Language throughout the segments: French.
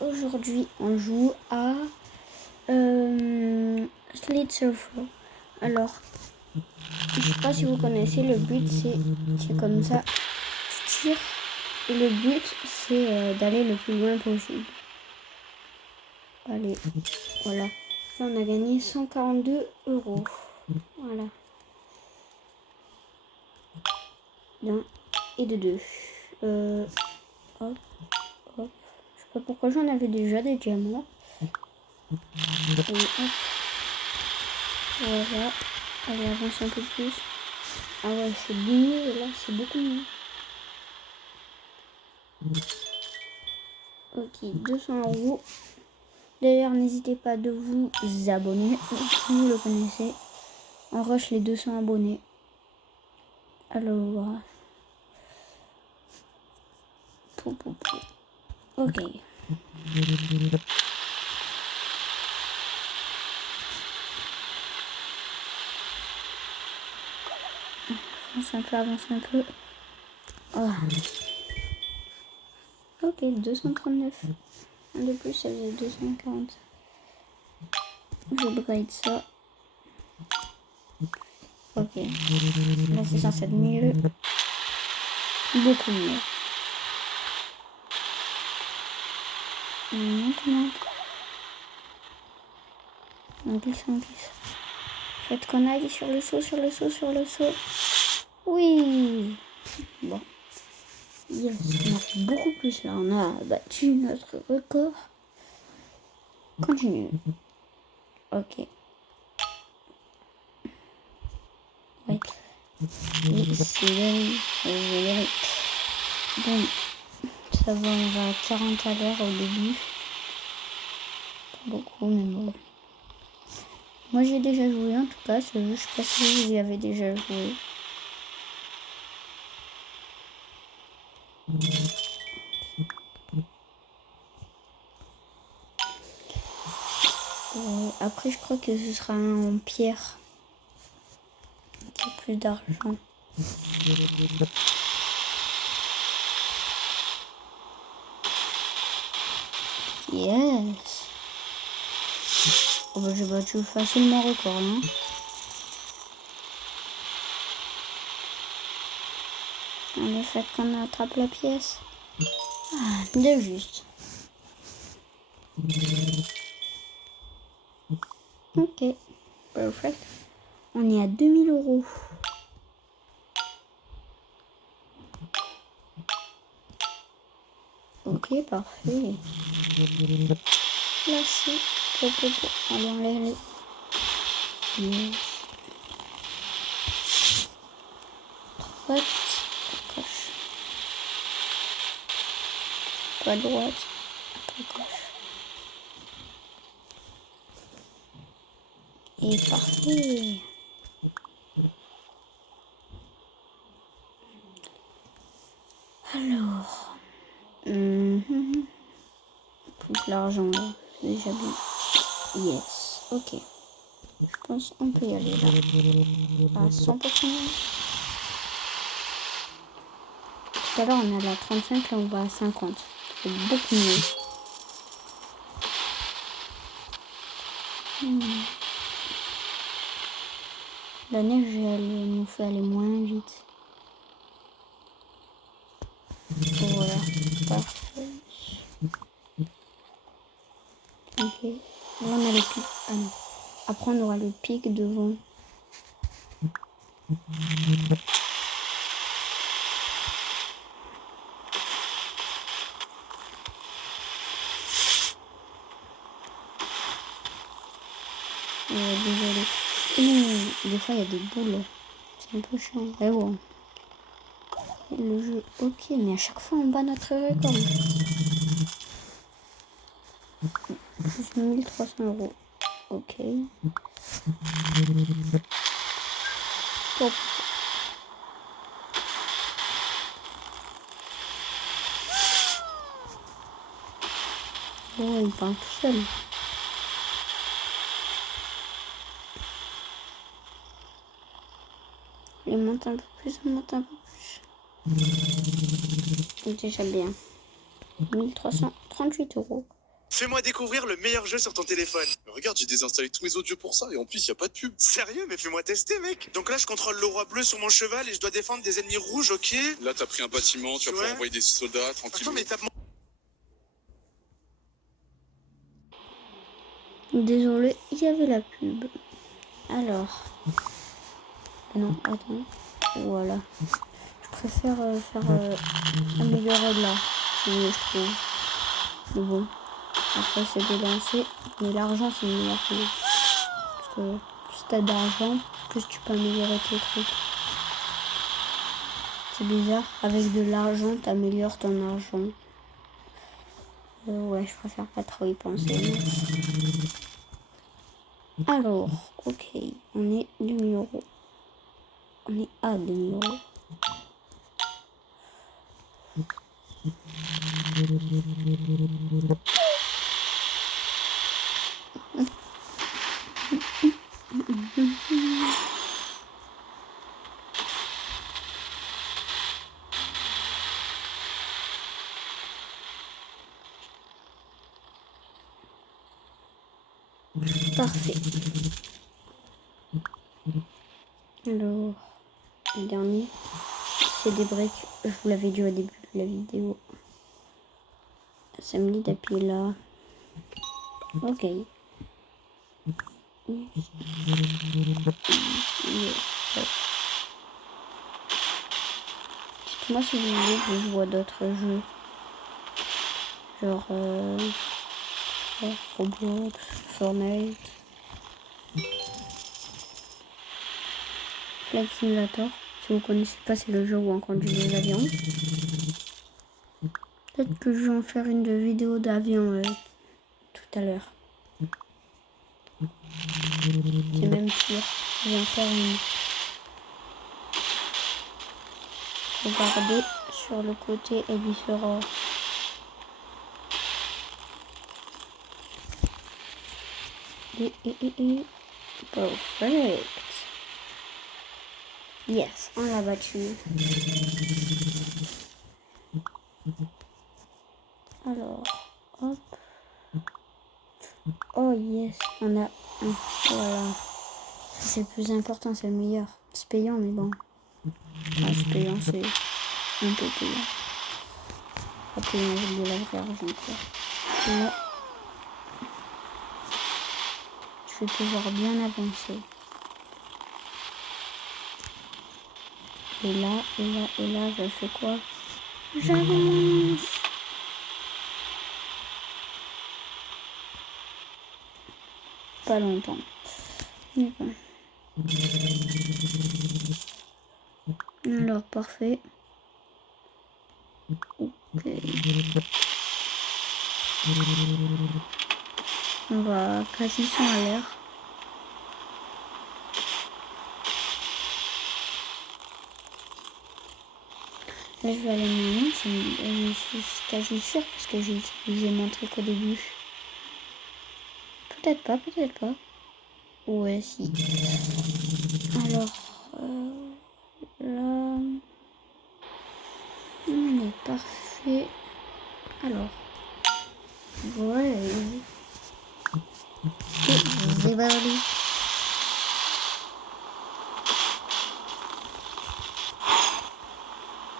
Aujourd'hui, on joue à Sled Surfer. Alors, je sais pas si vous connaissez, le but c'est comme ça, tu tires, et le but c'est d'aller le plus loin possible. Allez, voilà. Là, on a gagné 142 €. Voilà. D'un et de deux. Hop, hop. Je sais pas pourquoi j'en avais déjà des diamants. Et hop. Voilà. Allez, avance un peu plus. Ah ouais, c'est mieux là, c'est beaucoup mieux. Ok, 200 €. D'ailleurs, n'hésitez pas de vous abonner. Si vous le connaissez, on rush les 200 abonnés. Alors, ok. Avance un peu. Oh. Ok, 239. Un de plus, ça faisait 240. Je bride ça. Ok. Là, c'est censé être mieux. Beaucoup mieux. On glisse. Faites qu'on aille sur le saut. Oui. Bon. Yes, on a fait beaucoup plus là. On a battu notre record. Continue. Ok. Ouais. Et c'est bon. Ça va, on va à 40 à l'heure au début. Pas beaucoup, mais bon. Moi j'ai déjà joué en tout cas, ce jeu. Je sais pas si vous y avez déjà joué. Après je crois que ce sera un en pierre. Qui a plus d'argent. Yes. Oh bah j'ai battu facilement record hein. Le fait qu'on attrape la pièce. Ah, de juste. Ok. Perfect. On est à 2000 €. Ok, parfait. Merci. Allez, on les. Yes. Droite. Gauche. Pas droite. Après gauche. Et parfait. Alors. Plus l'argent là. C'est déjà bien. Yes. Ok. Je pense qu'on peut y aller là. À 100%. Tout à l'heure on est à 35, là on va à 50. C'est beaucoup mieux. La neige elle nous fait aller moins vite. Voilà. Parfait. Ok. Là on a le pic. Ah non. Après on aura le pic devant. Désolé. Des fois il y a des boules. C'est un peu chiant. Mais bon. Le jeu, ok, mais à chaque fois on bat notre record. Juste 1300 €. Ok. Top. Oh, il parle tout seul. Il monte un peu plus, C'est déjà bien. 1338 €. Fais-moi découvrir le meilleur jeu sur ton téléphone. Regarde, j'ai désinstallé tous mes autres jeux pour ça et en plus, y a pas de pub. Sérieux, mais fais-moi tester, mec. Donc là, je contrôle le roi bleu sur mon cheval et je dois défendre des ennemis rouges, ok? Là, t'as pris un bâtiment, tu vas pouvoir envoyer des soldats tranquillement. Attends, mais tape Désolé, il y avait la pub. Alors. Non, attends. Voilà. Je préfère faire améliorer là. Je trouve. Mais bon. Après, c'est de lancer. Mais l'argent, c'est une meilleure chose. Parce que plus t'as d'argent, plus tu peux améliorer tes trucs. C'est bizarre. Avec de l'argent, t'améliores ton argent. Ouais, je préfère pas trop y penser. Alors, ok. On est 2000 €. On est à 2000 €. Parfait. Alors, le dernier, c'est des briques. Je vous l'avais dit au début de la vidéo. Ça me dit d'appuyer là. Ok. Dites-moi si vous voulez que je vois d'autres jeux. Genre Roblox, Fortnite, Flight Simulator. Si vous connaissez pas, c'est le jeu où on conduit des avions. Peut-être que je vais en faire une vidéo d'avion tout à l'heure. C'est même sûr. Je vais en faire une. Regardez, sur le côté est différent. Perfect. Yes, on l'a battu. Alors, hop. Oh yes, on a un. Voilà. C'est le plus important, c'est le meilleur. C'est payant, mais bon. Enfin, c'est payant, c'est un peu payant. Pas payant avec de la vraie argent, quoi. Et là, je vais pouvoir bien avancer. Et là, je fais quoi? J'avance. Pas longtemps. Mais bon. Alors, parfait. Ok. On va quasi sans à l'air. Là, je vais aller maintenant. Je suis quasi sûre parce que j'ai utilisé mon truc au début. Peut-être pas, peut-être pas. Ouais, si. Alors, là, on est parfait. Alors, ouais. C'est parti.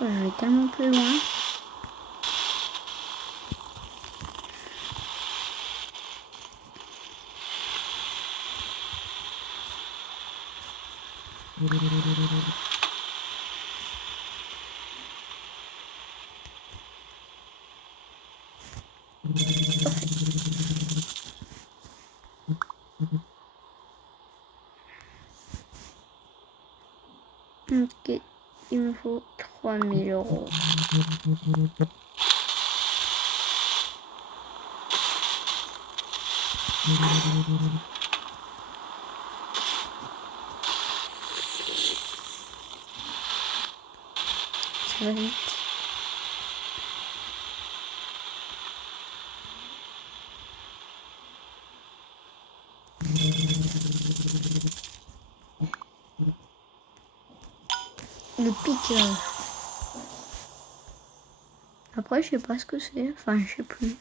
Je vais tellement plus loin. Ok, il me faut 3000 €. Ça va vite. Le pic là. Après, je sais pas ce que c'est. Enfin, je sais plus.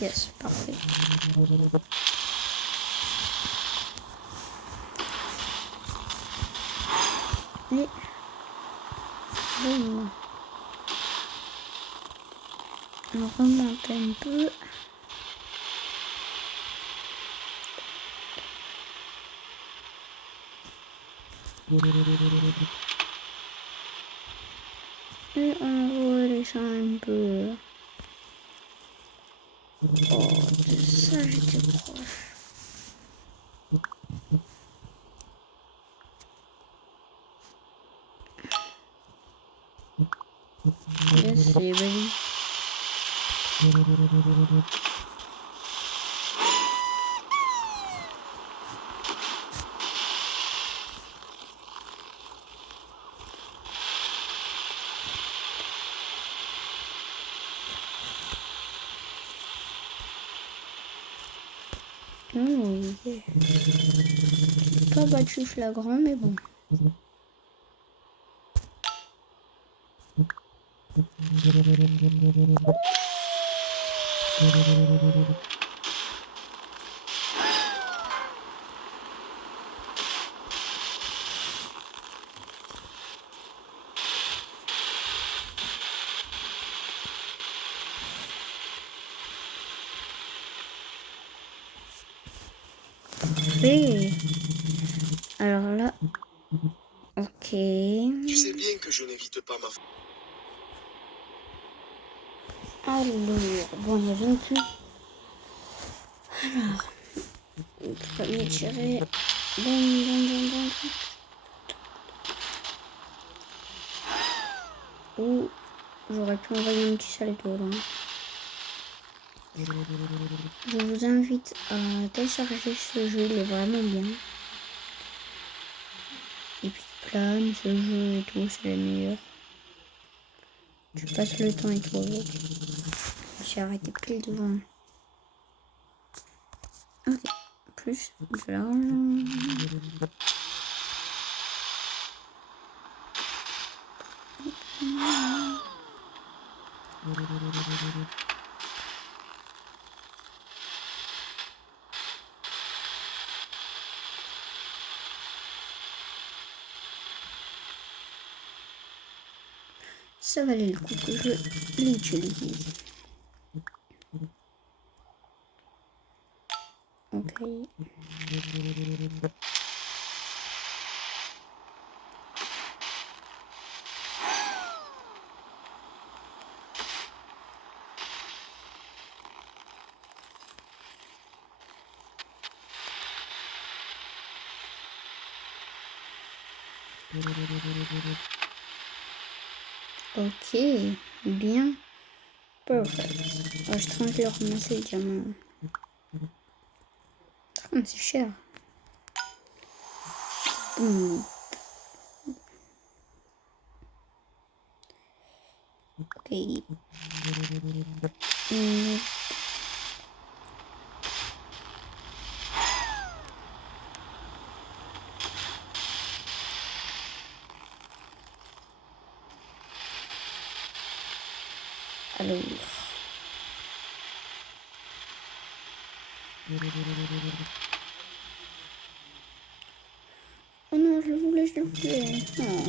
Yes, parfait. Et... Boum. On remonte un peu. Et on redescend un peu. Oh, ça j'étais proche. Yes, c'est vas-y. Non, oui. Pas battu flagrant, mais bon. Parfait. Alors là, ok. Tu sais bien que je n'invite pas ma... Alors, bon, il y a 28. Alors, premier tiré. Bon, bon. Ouh, j'aurais pu envoyer un petit salto là. Je vous invite à télécharger ce jeu, il est vraiment bien. Et puis plane, ce jeu et tout, c'est le meilleur. Tu passes le temps et tout avec. Je me suis arrêté pile devant. Ok, plus de l'argent. Ça valait le coup que je l'utilise. Ok. Ok, bien. Perfect. Oh, je suis en train de le ramasser le diamant. Par contre, c'est cher. Ok. Alors. Oh non, je le voulais. Non.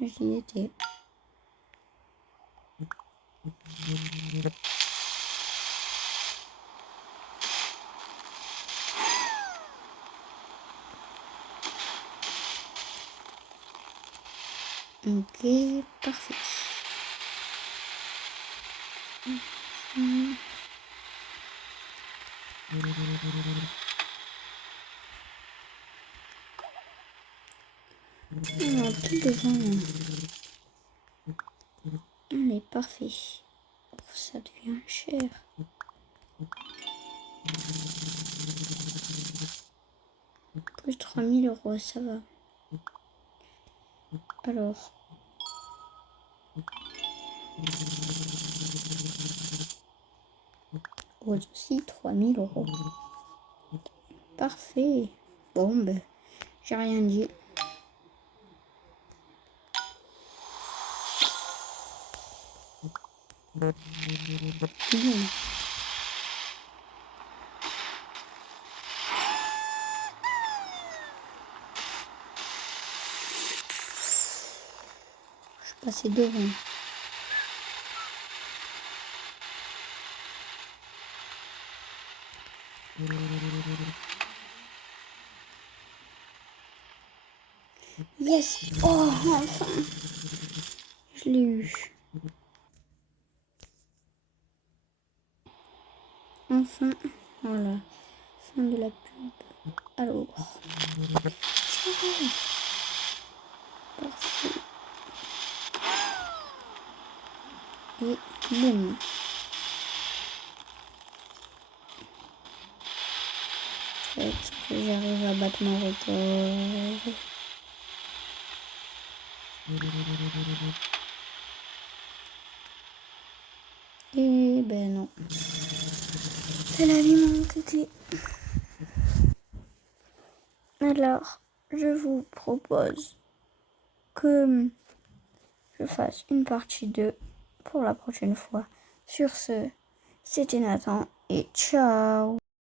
J'y étais. Ok, parfait. Alors, tout devant. Allez, parfait. Oh, ça devient cher. Plus 3000 €, ça va. Alors. Aussi 3000 €. Parfait. Bon, ben, j'ai rien dit. Bien. Je suis passé devant. Yes! Oh, enfin! Je l'ai eu. Enfin, voilà. Fin de la pub. Alors. Parfait. Et boum. Est-ce que j'arrive à battre mon record? Et ben non. C'est la vie mon petit. Alors, je vous propose que je fasse une partie 2 pour la prochaine fois. Sur ce, c'était Nathan et ciao.